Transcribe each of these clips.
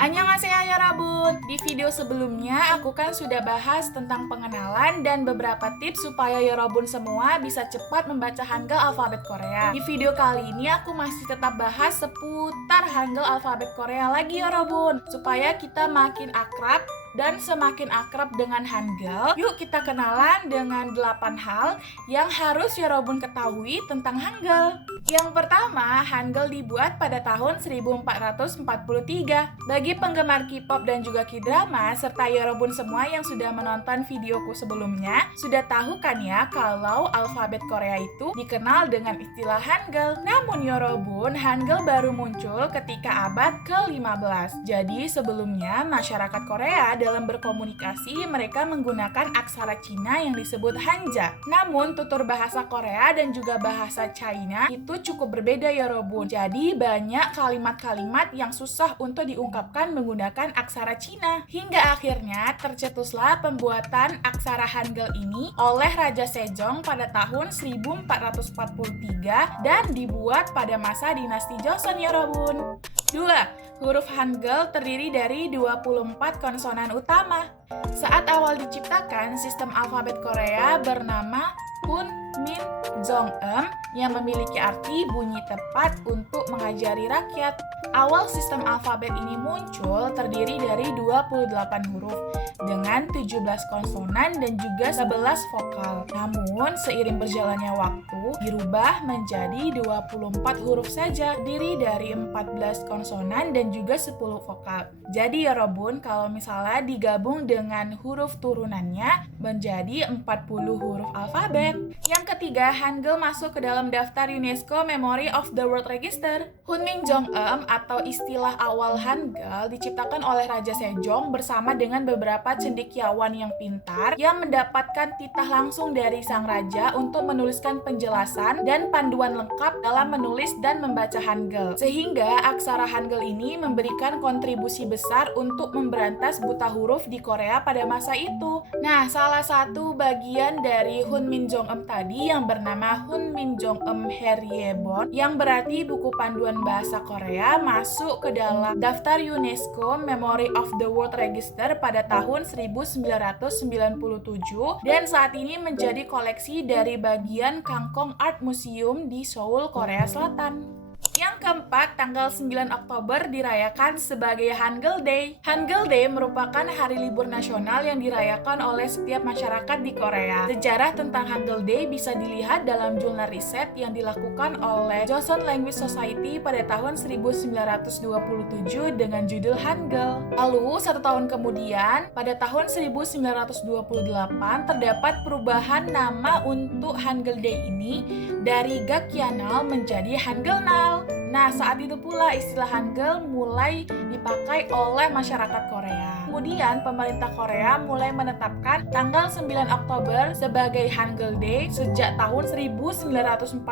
Annyeonghaseyo Yorobun. Di video sebelumnya aku kan sudah bahas tentang pengenalan dan beberapa tips supaya Yorobun semua bisa cepat membaca Hangul alfabet Korea. Di video kali ini aku masih tetap bahas seputar Hangul alfabet Korea lagi Yorobun, supaya kita makin akrab dan semakin akrab dengan Hangul. Yuk kita kenalan dengan 8 hal yang harus Yorobun ketahui tentang Hangul. Yang pertama, Hangul dibuat pada tahun 1443. Bagi penggemar K-pop dan juga K-drama, serta Yorobun semua yang sudah menonton videoku sebelumnya, sudah tahu kan ya kalau alfabet Korea itu dikenal dengan istilah Hangul. Namun Yorobun, Hangul baru muncul ketika abad ke-15. Jadi sebelumnya masyarakat Korea dalam berkomunikasi mereka menggunakan aksara Cina yang disebut Hanja. Namun tutur bahasa Korea dan juga bahasa China itu cukup berbeda Yorobun. Jadi banyak kalimat-kalimat yang susah untuk diungkapkan menggunakan aksara Cina. Hingga akhirnya tercetuslah pembuatan aksara Hangul ini oleh Raja Sejong pada tahun 1443 dan dibuat pada masa dinasti Joseon Yorobun. 2. Huruf Hangul terdiri dari 24 konsonan utama. Saat awal diciptakan, sistem alfabet Korea bernama Hunmin Jeongeum yang memiliki arti bunyi tepat untuk mengajari rakyat. Awal sistem alfabet ini muncul terdiri dari 28 huruf dengan 17 konsonan dan juga 11 vokal. Namun, seiring berjalannya waktu, dirubah menjadi 24 huruf saja, terdiri dari 14 konsonan dan juga 10 vokal. Jadi Yorobun, kalau misalnya digabung dengan huruf turunannya menjadi 40 huruf alfabet. Yang ketiga, Hangul masuk ke dalam daftar UNESCO Memory of the World Register. Hunmin Jeongeum atau istilah awal Hangul diciptakan oleh Raja Sejong bersama dengan beberapa cendekiawan yang pintar yang mendapatkan titah langsung dari sang raja untuk menuliskan penjelasan dan panduan lengkap dalam menulis dan membaca Hangul. Sehingga aksara Hangul ini memberikan kontribusi besar untuk memberantas buta huruf di Korea pada masa itu. Nah, salah satu bagian dari Hunmin Jeongeum tadi yang bernama Hunmin Jeongeum Haryebon yang berarti buku panduan bahasa Korea masuk ke dalam daftar UNESCO Memory of the World Register pada tahun 1997 dan saat ini menjadi koleksi dari bagian Kangkong Art Museum di Seoul, Korea Selatan. Yang keempat, tanggal 9 Oktober dirayakan sebagai Hangul Day. Hangul Day merupakan hari libur nasional yang dirayakan oleh setiap masyarakat di Korea. Sejarah tentang Hangul Day bisa dilihat dalam jurnal riset yang dilakukan oleh Joseon Language Society pada tahun 1927 dengan judul Hangul. Lalu, 1 tahun kemudian, pada tahun 1928, terdapat perubahan nama untuk Hangul Day ini dari Gakyanal menjadi Hangulnal. Nah, saat itu pula istilah Hangul mulai dipakai oleh masyarakat Korea. Kemudian, pemerintah Korea mulai menetapkan tanggal 9 Oktober sebagai Hangul Day sejak tahun 1945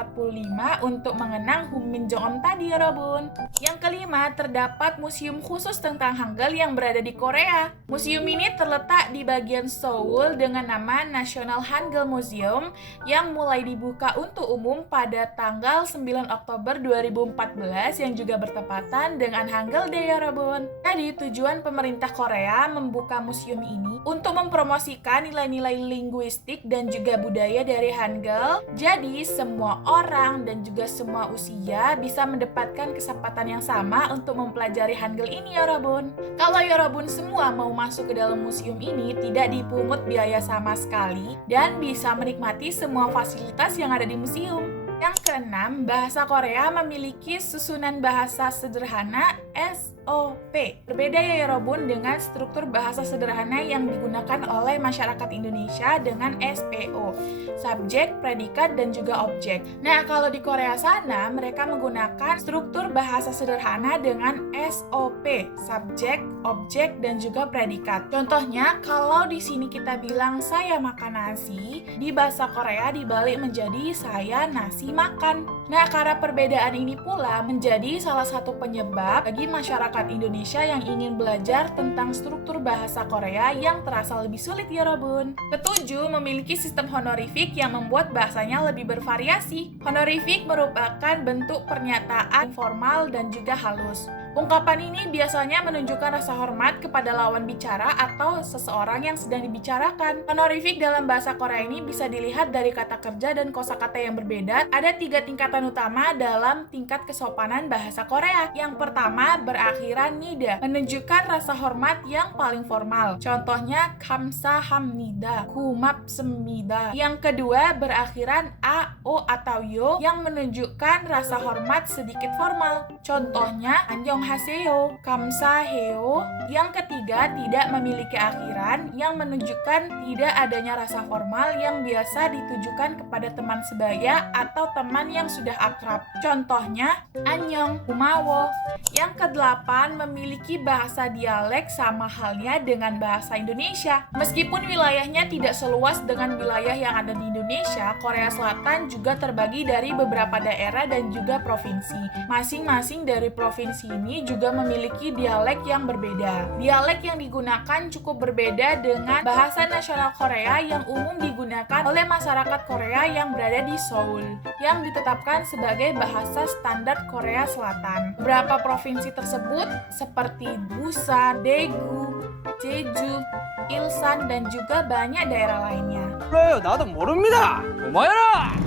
untuk mengenang Hunmin Jeongeum tadi, Yorobun. Yang kelima, terdapat museum khusus tentang Hangul yang berada di Korea. Museum ini terletak di bagian Seoul dengan nama National Hangul Museum yang mulai dibuka untuk umum pada tanggal 9 Oktober 2014 yang juga bertepatan dengan Hangul Day Yorobun. Jadi tujuan pemerintah Korea membuka museum ini untuk mempromosikan nilai-nilai linguistik dan juga budaya dari Hangul. Jadi semua orang dan juga semua usia bisa mendapatkan kesempatan yang sama untuk mempelajari Hangul ini Yorobun. Kalau Yorobun semua mau masuk ke dalam museum ini tidak dipungut biaya sama sekali dan bisa menikmati semua fasilitas yang ada di museum. Yang keenam, bahasa Korea memiliki susunan bahasa sederhana SOP. Berbeda ya Yorobun dengan struktur bahasa sederhana yang digunakan oleh masyarakat Indonesia dengan SPO, subjek, predikat, dan juga objek. Nah, kalau di Korea sana, mereka menggunakan struktur bahasa sederhana dengan SOP, subjek, objek, dan juga predikat. Contohnya, kalau di sini kita bilang saya makan nasi, di bahasa Korea dibalik menjadi saya nasi makan. Nah, karena perbedaan ini pula menjadi salah satu penyebab bagi masyarakat Indonesia yang ingin belajar tentang struktur bahasa Korea yang terasa lebih sulit Yorobun. Ketujuh, memiliki sistem honorific yang membuat bahasanya lebih bervariasi. Honorific merupakan bentuk pernyataan formal dan juga halus. Ungkapan ini biasanya menunjukkan rasa hormat kepada lawan bicara atau seseorang yang sedang dibicarakan. Honorific dalam bahasa Korea ini bisa dilihat dari kata kerja dan kosakata yang berbeda. Ada 3 tingkatan utama dalam tingkat kesopanan bahasa Korea. Yang pertama berakhiran nida, menunjukkan rasa hormat yang paling formal. Contohnya 감사합니다, 고맙습니다. Yang kedua berakhiran a, o, atau yo yang menunjukkan rasa hormat sedikit formal. Contohnya 안녕하세요, 감사해요. Yang ketiga tidak memiliki akhiran yang menunjukkan tidak adanya rasa formal yang biasa ditujukan kepada teman sebaya atau teman yang sudah akrab. Contohnya 안녕, 고마워. Yang kedelapan memiliki bahasa dialek sama halnya dengan bahasa Indonesia. Meskipun wilayahnya tidak seluas dengan wilayah yang ada di Indonesia, Korea Selatan juga terbagi dari beberapa daerah dan juga provinsi. Masing-masing dari provinsi ini juga memiliki dialek yang berbeda. Dialek yang digunakan cukup berbeda dengan bahasa nasional Korea yang umum digunakan oleh masyarakat Korea yang berada di Seoul, yang ditetapkan sebagai bahasa standar Korea Selatan. Beberapa provinsi tersebut seperti Busan, Daegu, Jeju, Ilsan, dan juga banyak daerah lainnya. 몰라요. 나도 모릅니다. 고마워라.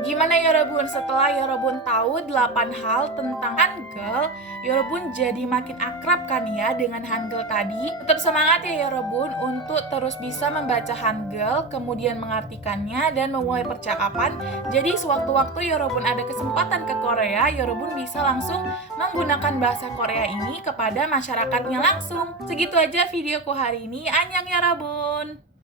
Gimana Yorobun? Setelah Yorobun tahu 8 hal tentang Hangul, Yorobun jadi makin akrab kan ya dengan Hangul tadi? Tetap semangat ya Yorobun untuk terus bisa membaca Hangul, kemudian mengartikannya dan memulai percakapan. Jadi sewaktu-waktu Yorobun ada kesempatan ke Korea, Yorobun bisa langsung menggunakan bahasa Korea ini kepada masyarakatnya langsung. Segitu aja videoku hari ini. Annyeong Yorobun!